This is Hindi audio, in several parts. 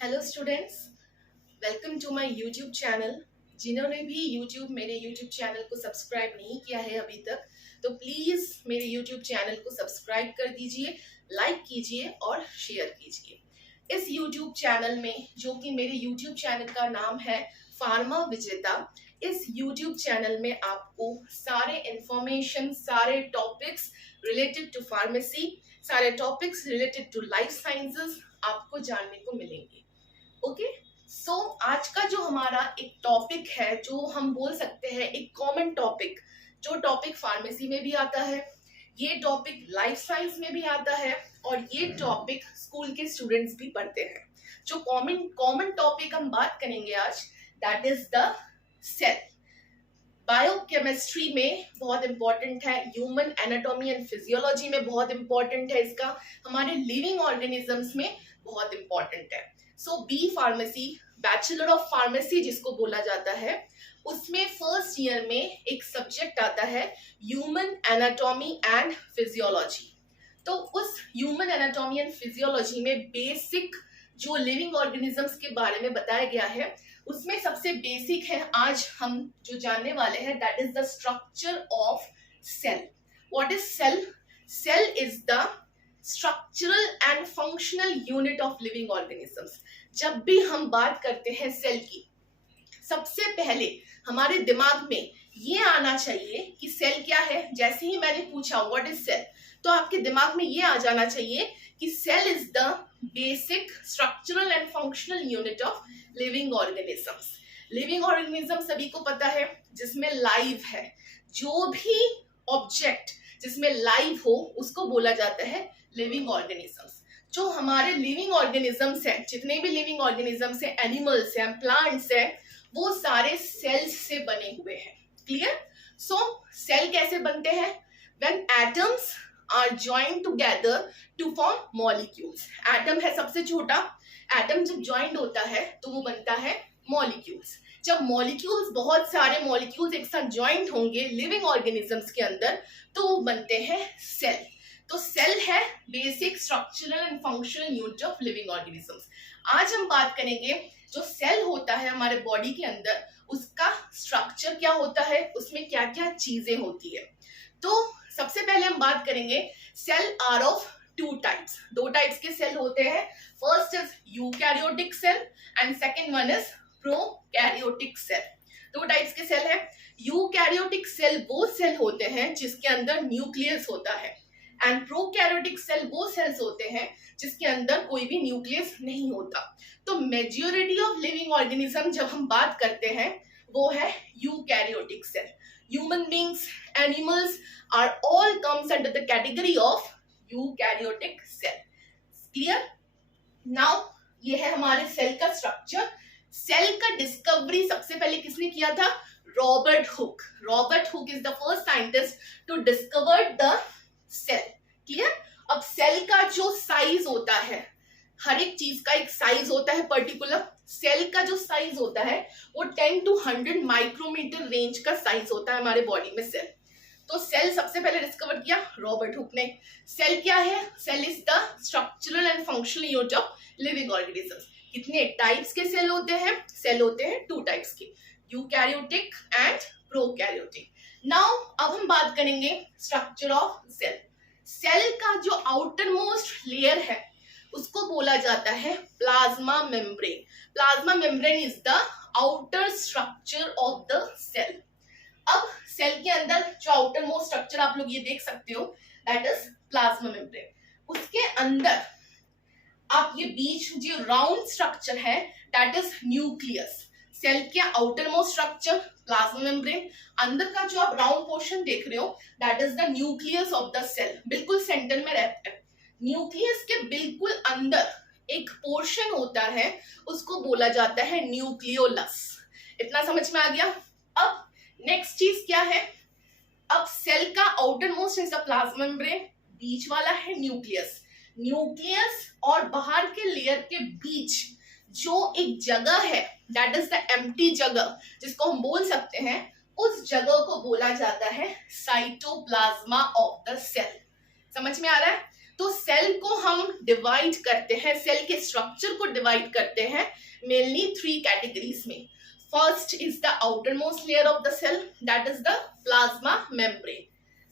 Hello students, welcome to my YouTube channel. जिन्होंने भी मेरे यूट्यूब चैनल को सब्सक्राइब नहीं किया है अभी तक, तो प्लीज़ मेरे यूट्यूब चैनल को सब्सक्राइब कर दीजिए, लाइक कीजिए और शेयर कीजिए। इस यूट्यूब चैनल में, जो कि मेरे यूट्यूब चैनल का नाम है फार्मा विजेता, इस यूट्यूब चैनल में आपको सारे इंफॉर्मेशन, सारे टॉपिक्स रिलेटेड टू फार्मेसी, सारे topics related to life sciences आपको जानने को मिलेंगे। ओके, सो आज का जो हमारा एक टॉपिक है, जो हम बोल सकते हैं एक कॉमन टॉपिक, जो टॉपिक फार्मेसी में भी आता है, ये टॉपिक लाइफ साइंस में भी आता है और ये टॉपिक स्कूल के स्टूडेंट्स भी पढ़ते हैं। जो कॉमन कॉमन टॉपिक हम बात करेंगे आज, that is the cell. Biochemistry में बहुत इंपॉर्टेंट है, ह्यूमन एनाटॉमी एंड फिजियोलॉजी में बहुत इंपॉर्टेंट है इसका, हमारे लिविंग ऑर्गेनिजम्स में बहुत इंपॉर्टेंट है। So B pharmacy, bachelor of pharmacy जिसको बोला जाता है, उसमें फर्स्ट ईयर में एक सब्जेक्ट आता है ह्यूमन एनाटॉमी एंड फिजियोलॉजी। तो उस ह्यूमन एनाटॉमी एंड फिजियोलॉजी में बेसिक जो लिविंग ऑर्गेनिजम्स के बारे में बताया गया है, उसमें सबसे बेसिक है आज हम जो जानने वाले हैं, that is the structure of cell. What is cell? Cell is the structural and functional unit of living organisms. जब भी हम बात करते हैं सेल की, सबसे पहले हमारे दिमाग में ये आना चाहिए कि सेल क्या है। जैसे ही मैंने पूछा व्हाट इज सेल, तो आपके दिमाग में ये आ जाना चाहिए कि cell is the basic structural and functional unit of living organisms. Living organism सभी को पता है, जिसमें लाइव है। जो भी ऑब्जेक्ट जिसमें लाइव हो उसको बोला जाता है लिविंग ऑर्गेनिजम्स। जो हमारे लिविंग ऑर्गेनिजम्स हैं, जितने भी लिविंग ऑर्गेनिजम्स हैं, एनिमल्स हैं, प्लांट्स हैं, वो सारे सेल्स से बने हुए हैं। क्लियर? सो सेल कैसे बनते हैं? When atoms are joined together to form molecules. Atom है सबसे छोटा, एटम जब ज्वाइंट होता है तो वो बनता है मॉलिक्यूल्स। जब मॉलिक्यूल्स, बहुत सारे मॉलिक्यूल्स एक साथ ज्वाइंट होंगे लिविंग ऑर्गेनिजम्स के अंदर, तो वो बनते हैं सेल। तो सेल है basic structural and functional unit of living organisms. आज हम बात करेंगे जो सेल होता है हमारे बॉडी के अंदर, उसका स्ट्रक्चर क्या होता है, उसमें क्या क्या चीजें होती है। तो सबसे पहले हम बात करेंगे, cell are of two types. दो टाइप्स के सेल होते हैं। First is eukaryotic cell and second one is prokaryotic cell. दो टाइप्स के सेल है। यूकैरियोटिक सेल वो सेल होते हैं जिसके अंदर न्यूक्लियस होता है, एंड प्रोकैरियोटिक सेल वो सेल्स होते हैं जिसके अंदर कोई भी न्यूक्लियस नहीं होता। तो मेजॉरिटी ऑफ लिविंग ऑर्गेनिज्म जब हम बात करते हैं वो है eukaryotic cell. Human beings, animals are all comes under the category of eukaryotic cell. Clear? Now ये है हमारे सेल का स्ट्रक्चर। सेल का डिस्कवरी सबसे पहले किसने किया था? Robert Hooke. Robert Hooke is the first scientist to discover the cell. Clear? अब सेल का जो साइज होता है, हर एक चीज का एक साइज होता है पर्टिकुलर। सेल का जो साइज होता है वो 10 to 100 माइक्रोमीटर रेंज का साइज होता है हमारे बॉडी में सेल। तो सेल सबसे पहले डिस्कवर किया रॉबर्ट हुक ने। सेल क्या है? Cell is the structural and functional unit of living organisms. कितने टाइप्स के सेल होते हैं? सेल होते हैं टू टाइप्स के, यूकैरियोटिक एंड प्रोकैरियोटिक। नाउ अब हम बात करेंगे स्ट्रक्चर ऑफ सेल। सेल का जो आउटर मोस्ट लेयर है उसको बोला जाता है plasma membrane. Plasma membrane is the outer structure of the cell. अब सेल के अंदर जो आउटर मोस्ट स्ट्रक्चर आप लोग ये देख सकते हो, दैट इज प्लाज्मा मेम्ब्रेन। उसके अंदर आप ये बीच जो राउंड स्ट्रक्चर है, दैट इज न्यूक्लियस। सेल के outermost structure plasma membrane, अंदर का जो आप राउंड पोर्शन देख रहे हो, that is the nucleus of the cell. बिल्कुल सेंटर में रहता है। न्यूक्लियस के बिल्कुल अंदर एक पोर्शन होता है, उसको बोला जाता है न्यूक्लियोलस। इतना समझ में आ गया? अब नेक्स्ट चीज क्या है? अब सेल का outermost is the plasma membrane, बीच वाला है न्यूक्लियस। न्यूक्लियस और बाहर के लेयर के बीच जो एक जगह है, दैट इज द एम्प्टी जगह, जिसको हम बोल सकते हैं, उस जगह को बोला जाता है साइटोप्लाज्मा ऑफ द सेल। समझ में आ रहा है? तो सेल को हम डिवाइड करते हैं, सेल के स्ट्रक्चर को डिवाइड करते हैं मेनली 3 कैटेगरीज में. First is the outermost layer of the cell, that is the plasma membrane.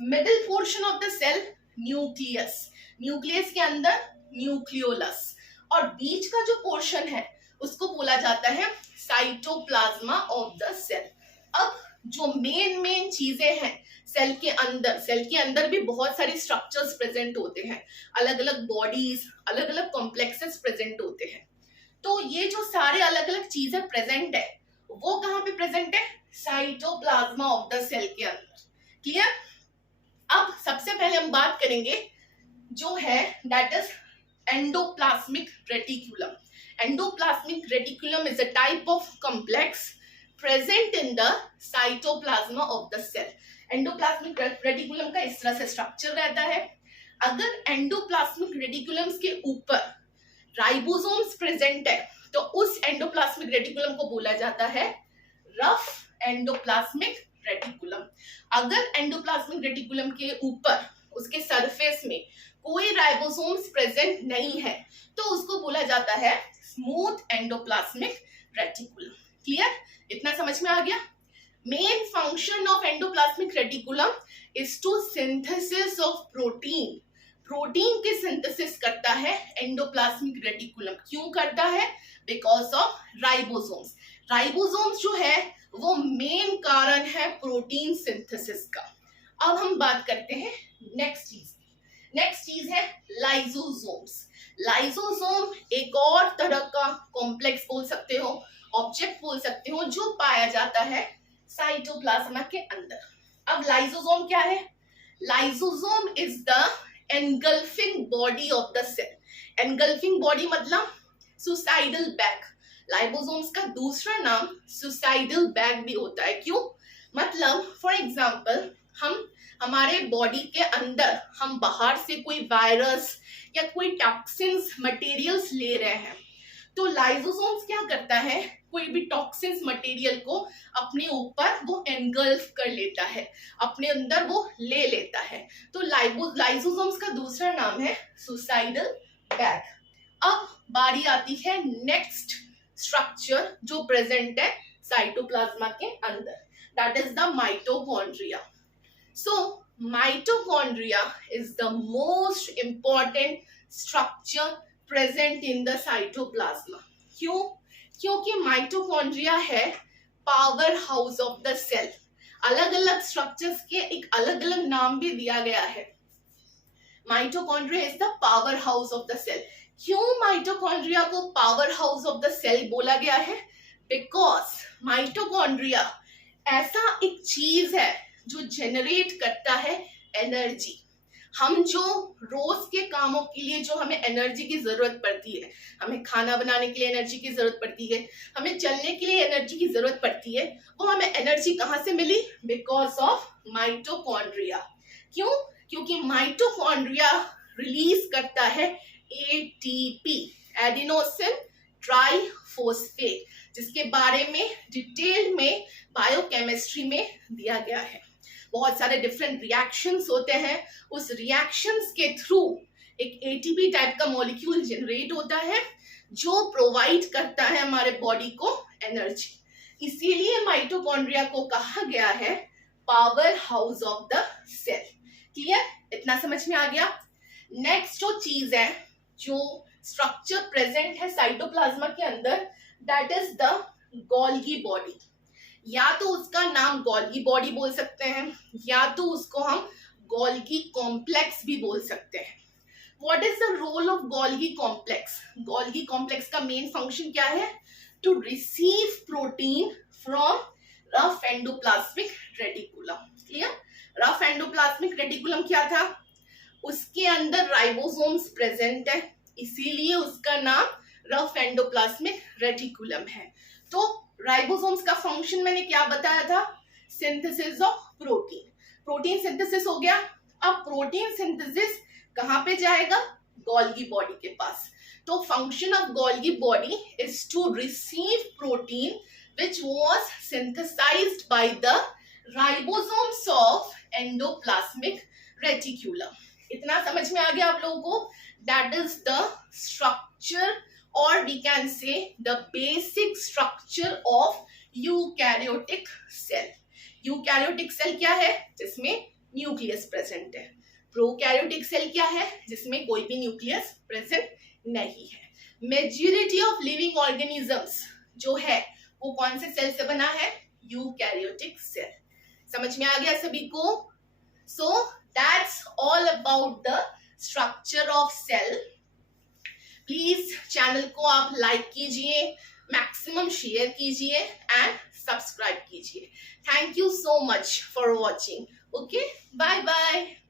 Middle portion of the cell nucleus, nucleus के अंदर न्यूक्लियोलस, और बीच का जो पोर्शन है उसको बोला जाता है साइटोप्लाज्मा ऑफ द सेल. अब जो मेन चीजें हैं सेल के अंदर भी बहुत सारे स्ट्रक्चर्स प्रेजेंट होते हैं, अलग अलग बॉडीज, अलग अलग कॉम्प्लेक्सेस प्रेजेंट होते हैं. तो ये जो सारे अलग अलग चीजें प्रेजेंट है वो कहाँ पे प्रेजेंट है? साइटोप्लाज्मा ऑफ द सेल के अंदर. क्लियर? अब सबसे पहले हम बात करेंगे जो है that is endoplasmic reticulum. Endoplasmic reticulum is a type of complex present in the cytoplasma of the cell. Endoplasmic reticulum का इस तरह से स्ट्रक्चर रहता है. अगर एंडोप्लाज्मिक रेटिकुलम्स के ऊपर राइबोसोम्स प्रेजेंट है तो उस एंडोप्लाज्मिक रेटिकुलम को बोला जाता है रफ एंडोप्लाज्मिक रेटिकुलम. अगर एंडोप्लाज्मिक रेटिकुलम के ऊपर उसके सरफेस में कोई राइबोसोम्स प्रेजेंट नहीं है तो उसको बोला जाता है स्मूथ एंडोप्लाज्मिक रेटिकुलम. क्लियर? इतना समझ में आ गया? Main function of endoplasmic reticulum is to synthesis of protein. Protein की सिंथेसिस करता है एंडोप्लाज्मिक रेटिकुलम. क्यों करता है? Because of ribosomes. राइबोसोम्स जो है वो मेन कारण है प्रोटीन सिंथेसिस का. अब हम बात करते हैं नेक्स्ट चीज है लाइसोसोम्स. लाइसोसोम एक और तरह का कॉम्प्लेक्स बोल सकते हो, ऑब्जेक्ट बोल सकते हो, जो पाया जाता है साइटोप्लाज्मा के अंदर. अब लाइसोसोम क्या है? Lysosome is the engulfing body of the cell. Engulfing body मतलब सुसाइडल बैग. लाइसोसोम्स का दूसरा नाम सुसाइडल बैग भी होता है. क्यों? मतलब फॉर एग्जांपल हमारे बॉडी के अंदर हम बाहर से कोई वायरस या कोई टॉक्सिन्स मटेरियल्स ले रहे हैं तो लाइसोसोम्स क्या करता है, कोई भी टॉक्सिन्स मटेरियल को अपने ऊपर वो एनगल्फ कर लेता है, अपने अंदर वो ले लेता है. तो लाइसोसोम्स का दूसरा नाम है सुसाइडल बैग. अब बारी आती है नेक्स्ट स्ट्रक्चर जो प्रेजेंट है साइटोप्लाज्मा के अंदर, that is the mitochondria. So mitochondria is the most important structure present in the cytoplasma. क्यों? क्योंकि माइटोकॉन्ड्रिया है powerhouse of the cell. अलग अलग स्ट्रक्चर्स के एक अलग अलग नाम भी दिया गया है. Mitochondria is the powerhouse of the cell. क्यों माइटोकॉन्ड्रिया को powerhouse of the cell बोला गया है? बिकॉज माइटोकॉन्ड्रिया ऐसा एक चीज है जो जनरेट करता है एनर्जी. हम जो रोज के कामों के लिए जो हमें एनर्जी की जरूरत पड़ती है, हमें खाना बनाने के लिए एनर्जी की जरूरत पड़ती है, हमें चलने के लिए एनर्जी की जरूरत पड़ती है, वो हमें एनर्जी कहाँ से मिली? Because of mitochondria. क्यों? क्योंकि माइटोकॉन्ड्रिया रिलीज करता है एटीपी, एडिनोसिन ट्राइफॉस्फेट, जिसके बारे में डिटेल में बायोकेमिस्ट्री में दिया गया है. बहुत सारे डिफरेंट रिएक्शंस होते हैं, उस रिएक्शंस के थ्रू एक एटीपी टाइप का मॉलिक्यूल जनरेट होता है जो प्रोवाइड करता है हमारे बॉडी को एनर्जी. इसीलिए माइटोकॉन्ड्रिया को कहा गया है powerhouse of the cell. Clear? इतना समझ में आ गया? नेक्स्ट जो चीज है, जो स्ट्रक्चर प्रेजेंट है साइटोप्लाज्मा के अंदर, that is the Golgi body. या तो उसका नाम गोल्गी बॉडी बोल सकते हैं या तो उसको हम गोल्गी कॉम्प्लेक्स भी बोल सकते हैं. What is the role of Golgi complex? Golgi complex का मेन फंक्शन क्या है? To receive protein from rough endoplasmic reticulum. Clear? Rough endoplasmic reticulum क्या था? उसके अंदर राइबोसोम्स प्रेजेंट है, इसीलिए उसका नाम रफ एंडोप्लाज्मिक रेटिकुलम है. तो राइबोसोम्स का फंक्शन मैंने क्या बताया था? Synthesis of protein. Protein synthesis हो गया. अब प्रोटीन सिंथेसिस कहाँ पे जाएगा? गोल्गी बॉडी के पास. तो function of Golgi body is to receive protein which was synthesized by the ribosomes of endoplasmic reticulum. इतना समझ में आ गया आप लोगों को? दैट इज द स्ट्रक्चर और we can say the basic structure of eukaryotic cell. Eukaryotic cell क्या है? जिसमें न्यूक्लियस प्रेजेंट है। प्रोकैरियोटिक सेल क्या है? जिसमें कोई भी न्यूक्लियस प्रेजेंट नहीं है। मेजॉरिटी ऑफ लिविंग ऑर्गेनिजम्स जो है वो कौन से सेल से बना है? Eukaryotic cell. समझ में आ गया सभी को? So that's all about the structure of cell. Please channel को आप लाइक कीजिए, मैक्सिमम शेयर कीजिए एंड सब्सक्राइब कीजिए। Thank you so much for watching. Okay, bye bye.